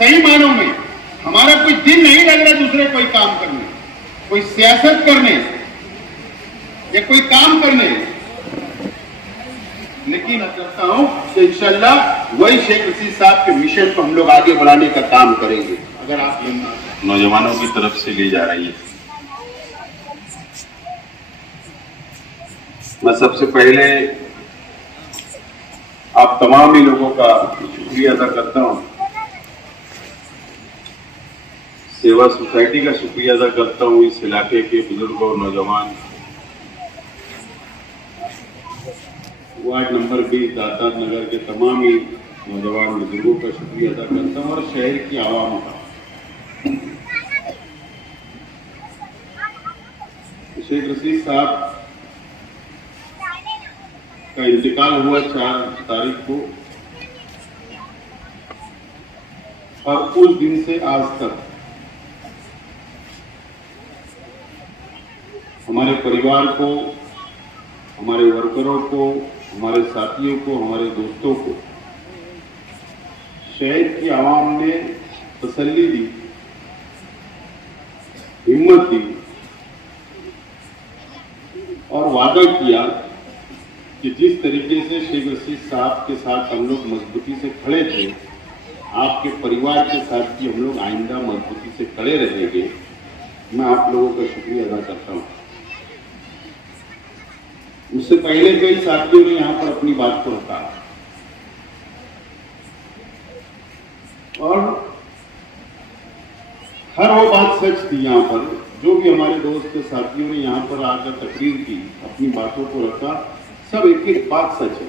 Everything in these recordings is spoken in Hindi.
सही मानों में हमारा कोई दिल नहीं लग रहा दूसरे कोई काम करने, कोई सियासत करने या कोई काम करने, लेकिन मैं कहता हूं कि इंशाल्लाह वही शेख रशीद साहब के मिशन को हम लोग आगे बढ़ाने का काम करेंगे। अगर आप नौजवानों की तरफ से ली जा रही है, मैं सबसे पहले आप तमाम ही लोगों का शुक्रिया अदा करता हूं, सेवा सोसाइटी का शुक्रिया अदा करता हूं, इस इलाके के बुजुर्ग और नौजवान, वार्ड नंबर 20 दातार नगर के तमाम ही नौजवान बुजुर्गों का शुक्रिया अदा करता हूं और शहर की आवाम का। शेख रशीद साहब का इंतकाल हुआ 4 तारीख को और उस दिन से आज तक हमारे परिवार को, हमारे वर्करों को, हमारे साथियों को, हमारे दोस्तों को शहर की आवाम ने तसल्ली दी, हिम्मत दी और वादा किया कि जिस तरीके से शेख रशीद साहब के साथ हम लोग मजबूती से खड़े थे, आपके परिवार के साथ भी हम लोग आइंदा मजबूती से खड़े रहेंगे। मैं आप लोगों का शुक्रिया अदा करता हूं। उससे पहले कई साथियों ने यहां पर अपनी बात को रखा और हर वो बात सच थी। यहां पर जो भी हमारे दोस्त साथियों ने यहां पर आकर तकरीर की, अपनी बातों को रखा, सब एक एक बात सच है।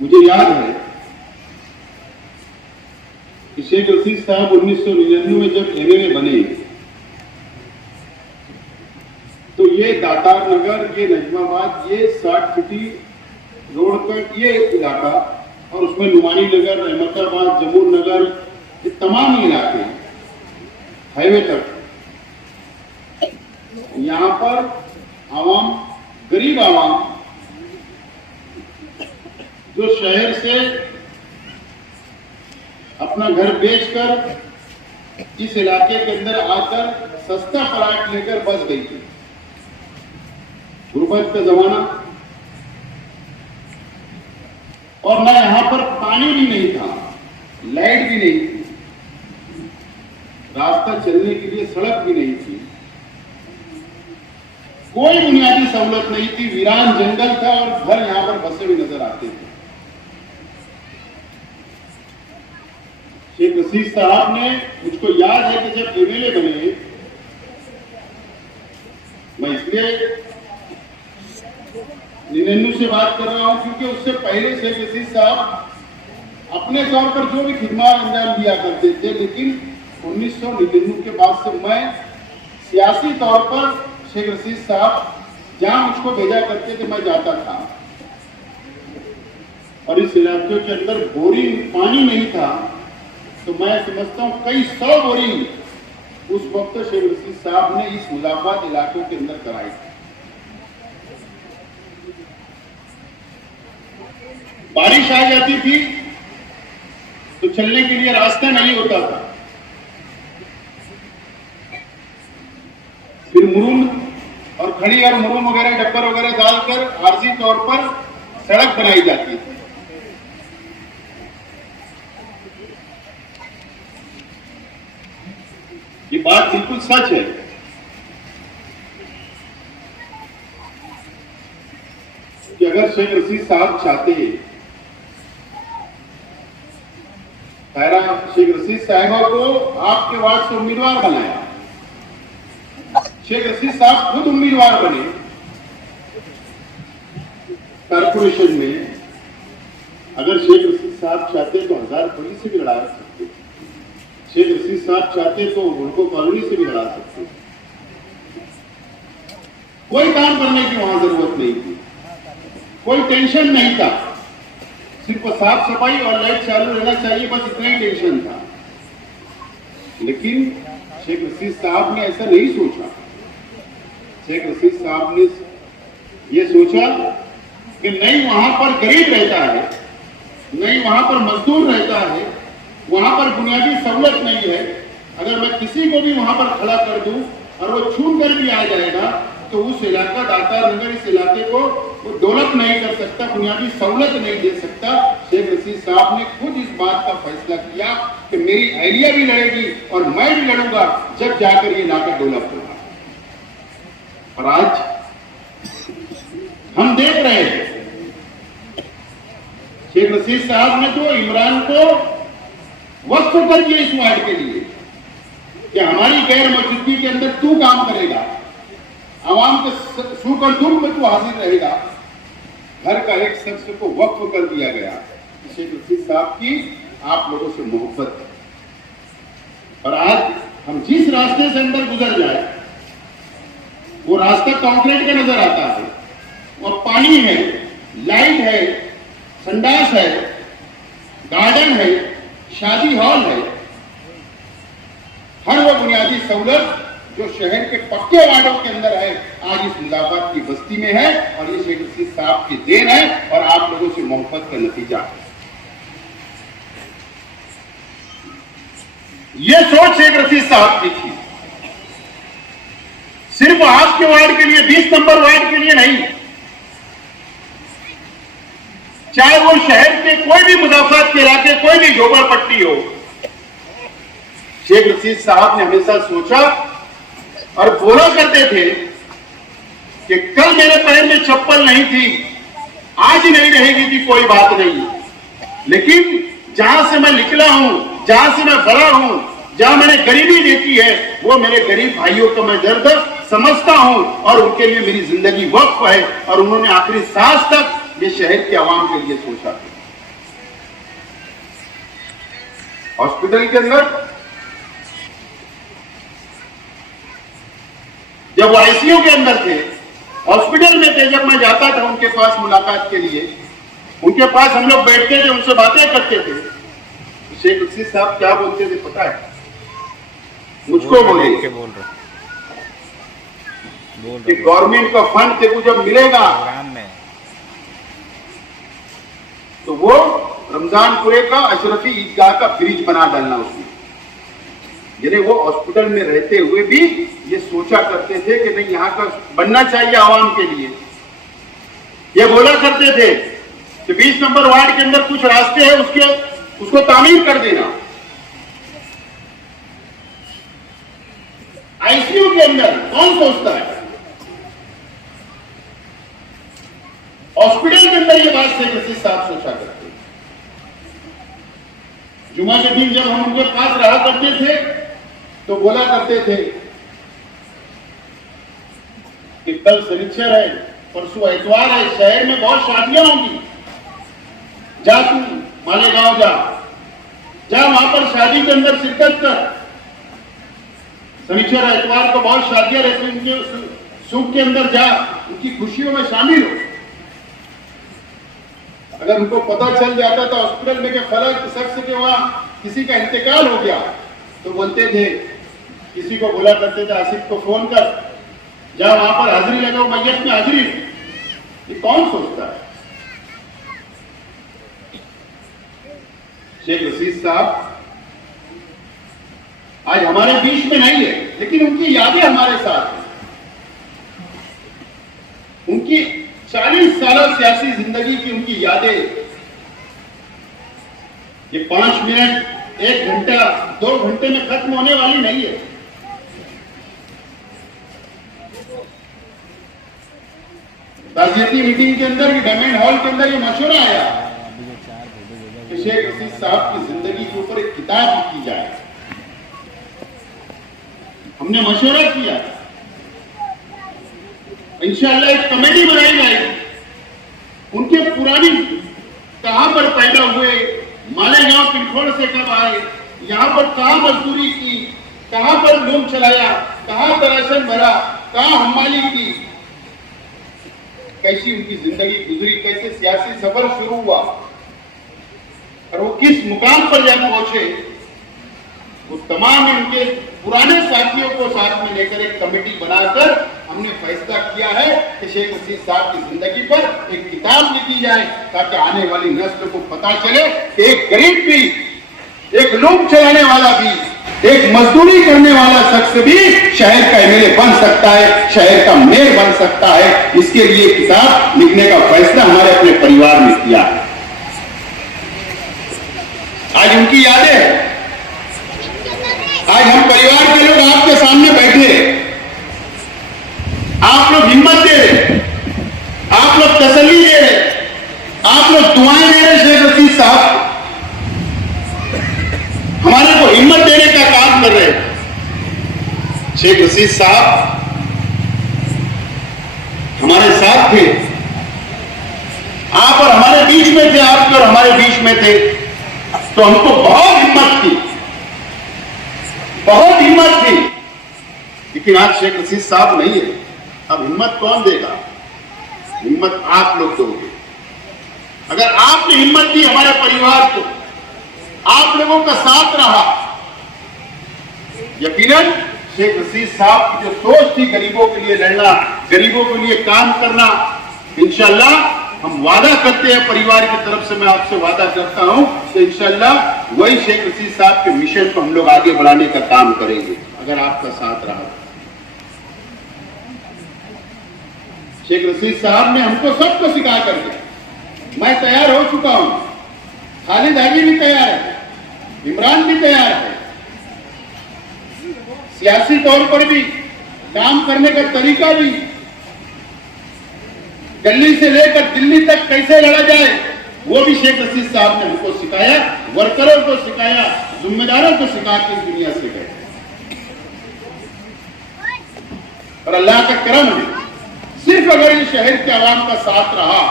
मुझे याद है कि शेख रशीद साहब 1999 में जब एमएलए बने तो ये दातार नगर, ये नजमाबाद, ये 60 फीटी रोड का ये इलाका और उसमें नुमानी नगर, रहमताबाद, जमूर नगर, ये तमाम इलाके हाईवे तक, यहां पर आवाम, गरीब आवाम जो शहर से अपना घर बेचकर इस इलाके के अंदर आकर सस्ता प्लाट लेकर बस गई थी। गुर्बत का जमाना और ना यहां पर पानी भी नहीं था, लाइट भी नहीं थी, रास्ता चलने के लिए सड़क भी नहीं थी, कोई बुनियादी सहूलत नहीं थी, वीरान जंगल था और घर यहां पर बसे हुए नजर आते थे। शेख रशीद साहब ने, मुझको याद है कि जब एमएलए बने, मैं इसलिए 99 से बात कर रहा हूं क्योंकि उससे पहले शेख रशीद साहब अपने तौर पर जो भी खिदमत अंजाम दिया करते थे, लेकिन 1999 के बाद से मैं सियासी तौर पर शेख रशीद साहब जहां मुझको भेजा करते थे मैं जाता था और इस इलाके के अंदर बोरिंग पानी नहीं था तो मैं समझता हूं कई 100 बोरिंग उस वक्त शेख रशीद साहब ने इस मुजाफात इलाकों के अंदर कराई थी। बारिश आ जाती थी तो चलने के लिए रास्ता नहीं होता था, फिर मुरुम और खड़ी और मुरुम वगैरह, डब्बर वगैरह डालकर आरजी तौर पर सड़क बनाई जाती थी। ये बात बिल्कुल सच है। कि अगर शेख रशीद साहब चाहते, शेख रशीद साहिबा को आपके वार्ड से उम्मीदवार बनाया, शेख रशीद साहब खुद उम्मीदवार बने कारपोरेशन में। अगर शेख रशीद साहब चाहते तो 1000 पुलिस से भी लड़ा सकते, शेख रशीद साहब चाहते तो उनको कॉलोनी से भी लड़ा सकते। कोई काम करने की वहां जरूरत नहीं थी, कोई टेंशन नहीं था, सिर्फ साफ सफाई और लाइट चालू रहना चाहिए, बस इतना ही टेंशन था। लेकिन शेख रशीद साहब ने ऐसा नहीं सोचा। शेख रशीद साहब ने ये सोचा कि नहीं, वहां पर गरीब रहता है, नहीं वहां पर मजदूर रहता है, वहां पर बुनियादी सहूलत नहीं है। अगर मैं किसी को भी वहां पर खड़ा कर दूं और वो छूट कर भी आ जाएगा तो उस इलाका दातार नगर इस इलाके को वो डेवलप नहीं कर सकता, बुनियादी सहूलत नहीं दे सकता। शेख रशीद साहब ने खुद इस बात का फैसला किया कि मेरी एरिया भी लड़ेगी और मैं भी लड़ूंगा जब जाकर ये इलाका डेवलप होगा। और आज हम देख रहे हैं शेख रशीद साहब ने तो इमरान को वक्फ कर दिया इस वार्ड के लिए कि हमारी गैर मौजूदगी के अंदर तू काम करेगा, आवाम के सुख और दुख में तू हाजिर रहेगा। घर का एक शख्स को वक्फ कर दिया गया। शेख रशीद साहब की आप लोगों से मोहब्बत है। और आज हम जिस रास्ते से अंदर गुजर जाए वो रास्ता कंक्रीट का नजर आता है, वो पानी है, लाइट है, संडास है, गार्डन है, शादी हॉल है, हर वो बुनियादी सहूलत जो शहर के पक्के वार्डों के अंदर है आज इस मुलाकात की बस्ती में है। और ये शेख रशीद साहब की देन है और आप लोगों से मोहब्बत का नतीजा है। ये सोच शेख रशीद साहब की थी, सिर्फ आपके वार्ड के लिए, 20 नंबर वार्ड के लिए नहीं, चाहे वो शहर के कोई भी मुजाफरत के इलाके, कोई भी झोपड़पट्टी हो। शेख रशीद साहब ने हमेशा सोचा और बोला करते थे कि कल मेरे पैर में चप्पल नहीं थी, आज नहीं रहेगी थी, कोई बात नहीं, लेकिन जहां से मैं निकला हूं, जहां से मैं बड़ा हूं, जहां मैंने गरीबी देखी है, वो मेरे गरीब भाइयों का मैं दर्द समझता हूं और उनके लिए मेरी जिंदगी वक्फ है। और उन्होंने आखिरी सांस तक ये शहर के आवाम के लिए सोचा। हॉस्पिटल के अंदर जब वो आईसीयू के अंदर थे, हॉस्पिटल में थे, जब मैं जाता था उनके पास मुलाकात के लिए, उनके पास हम लोग बैठते थे, उनसे बातें करते थे, तो शेख रशीद साहब क्या बोलते थे पता है? मुझको बोले कि गवर्नमेंट का फंड तेरे को जब मिलेगा तो वो रमजानपुरे का अशरफी ईदगाह का ब्रिज बना डालना उसमें। यानी वो हॉस्पिटल में रहते हुए भी ये सोचा करते थे कि नहीं यहाँ का बनना चाहिए आवाम के लिए। ये बोला करते थे कि 20 नंबर वार्ड के अंदर कुछ रास्ते हैं उसको तामीर कर देना। आईसीयू के अंदर कौन सोचता है? हॉस्पिटल के अंदर ये बात शेख रशीद साहब सोचा करते। जुमा के दिन जब हम उनके पास रहा करते थे तो बोला करते थे कि कल शनिचर है, परसों एतवार है, शहर में बहुत शादियां होंगी, जा तू मालेगांव जा वहां पर शादी के अंदर शिरकत कर। शनिचर एतवार को बहुत शादियां रहती, उनके सुख के अंदर जा, उनकी खुशियों में शामिल हो। अगर उनको पता चल जाता था हॉस्पिटल में कि फलां शख्स के वहां किसी का इंतकाल हो गया तो बोलते थे, किसी को बोला करते थे आसिफ को फोन कर, जा वहां पर हाजिरी लगाओ, मैयत में हाजिरी। ये कौन सोचता है? शेख रशीद साहब आज हमारे बीच में नहीं है, लेकिन उनकी यादें हमारे साथ हैं। उनकी 40 साल सियासी जिंदगी की उनकी यादें ये 5 मिनट, 1 घंटा, 2 घंटे में खत्म होने वाली नहीं है। ताजियती मीटिंग के अंदर, डायमंड हॉल के अंदर ये मशवरा आया कि शेख रशीद साहब की जिंदगी के ऊपर एक किताब लिखी जाए। हमने मशवरा किया, इंशाअल्लाह एक कमेटी बनाई जाएगी, उनके पुरानी कहां पर पैदा हुए, मालेगांव पिलखोड़ से कब आए, यहां पर कहां मजदूरी की, कहां पर लूम चलाया, कहां तराशन भरा, कहां हमाली की, कैसी उनकी जिंदगी गुजरी, कैसे सियासी सफर शुरू हुआ और वो किस मुकाम पर जब पहुंचे, वो तमाम उनके पुराने साथियों को साथ में लेकर एक कमेटी बनाकर हमने फैसला किया है कि शेख रशीद साहब की जिंदगी पर एक किताब लिखी जाए, ताकि आने वाली नस्ल को पता चले कि एक गरीब भी, एक लूट चलाने वाला भी, एक मजदूरी करने वाला शख्स भी शहर का एमएलए बन सकता है, शहर का मेयर बन सकता है। इसके लिए किताब लिखने का फैसला हमारे अपने परिवार ने किया है। आज उनकी यादें हैं। आज हम परिवार के लोग आपके सामने बैठे, आप लोग हिम्मत दे रहे, आप लोग तसल्ली दे रहे, आप लोग दुआएं दे रहे शेख रशीद साहब, हमारे को हिम्मत देने का काम कर रहे। शेख रशीद साहब हमारे साथ थे, आप और हमारे बीच में थे, आप और हमारे बीच में थे, तो हमको बहुत हिम्मत थी, बहुत हिम्मत थी। लेकिन आज शेख रशीद साहब नहीं है, अब हिम्मत कौन देगा? हिम्मत आप लोग दोगे। अगर आपने हिम्मत दी हमारे परिवार को, आप लोगों का साथ रहा, यकीनन शेख रशीद साहब की जो सोच थी गरीबों के लिए लड़ना, गरीबों के लिए काम करना, इंशाल्लाह हम वादा करते हैं, परिवार की तरफ से मैं आपसे वादा करता हूं कि इंशाल्लाह वही शेख रशीद साहब के मिशन को हम लोग आगे बढ़ाने का काम करेंगे, अगर आपका साथ रहा। शेख रशीद साहब ने हमको सबको सिखा करके, मैं तैयार हो चुका हूं, खालिद हाजी भी तैयार है, इमरान भी तैयार है, सियासी तौर पर भी काम करने का तरीका भी, दिल्ली से लेकर दिल्ली तक कैसे लड़ा जाए वो भी शेख रशीद साहब ने हमको सिखाया, वर्करों को सिखाया, जिम्मेदारों को सिखा के इस दुनिया से गए। और अल्लाह का करम है, सिर्फ अगर इस शहर के आवाम का साथ रहा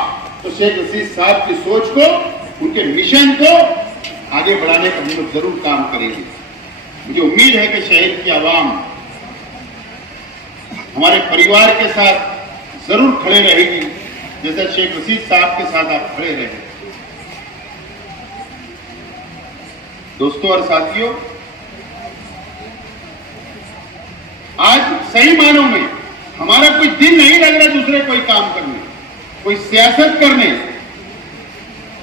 तो शेख रशीद साहब की सोच को, उनके मिशन को आगे बढ़ाने का हम लोग जरूर काम करेंगे। मुझे उम्मीद है कि शहर की आवाम हमारे परिवार के साथ जरूर खड़े रहेगी, जैसे शेख रशीद साहब के साथ आप खड़े रहे। दोस्तों और साथियों, आज सही मायनों में हमारा कोई दिन नहीं लग रहा दूसरे कोई काम करने, कोई सियासत करने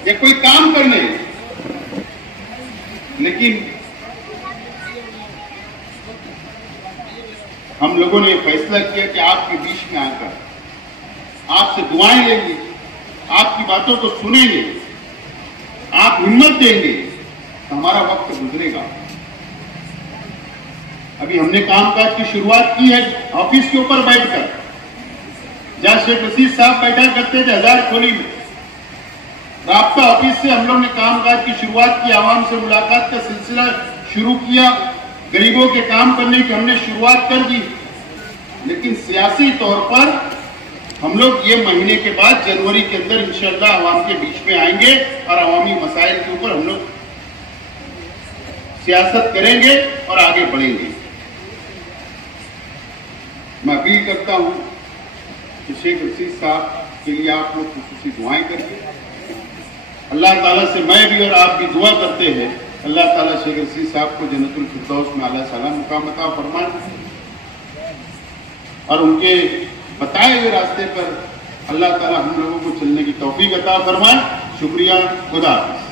या कोई काम करने, लेकिन हम लोगों ने फैसला किया कि आपके बीच में आकर आपसे दुआएं लेंगे, आपकी बातों को सुनेंगे, आप हिम्मत देंगे तो हमारा वक्त गुजरेगा। अभी हमने कामकाज की शुरुआत की है ऑफिस के ऊपर बैठकर, जहां शेख रशीद साहब बैठा करते थे हजार खोली में, राब्ता ऑफिस से हम लोग ने कामकाज की शुरुआत की, आवाम से मुलाकात का सिलसिला शुरू किया, गरीबों के काम करने की हमने शुरुआत कर दी। लेकिन सियासी तौर पर हम लोग ये महीने के बाद जनवरी के अंदर इंशाअल्लाह आवाम के बीच में आएंगे और अवामी मसाइल के ऊपर हम लोग सियासत करेंगे और आगे बढ़ेंगे। मैं अपील करता हूं कि शेख रशीद साहब के लिए आप लोग खुशी दुआएं करिए। अल्लाह ताला से मैं भी और आप भी दुआ करते हैं, अल्लाह ताला शेख रशीद साहब को जन्नतुल फिरदौस में आला सलाम मुकाम अता फरमाए और उनके बताए हुए रास्ते पर अल्लाह ताला हम लोगों को चलने की तौफीक अता फरमाए। शुक्रिया, खुदा हाफिज़।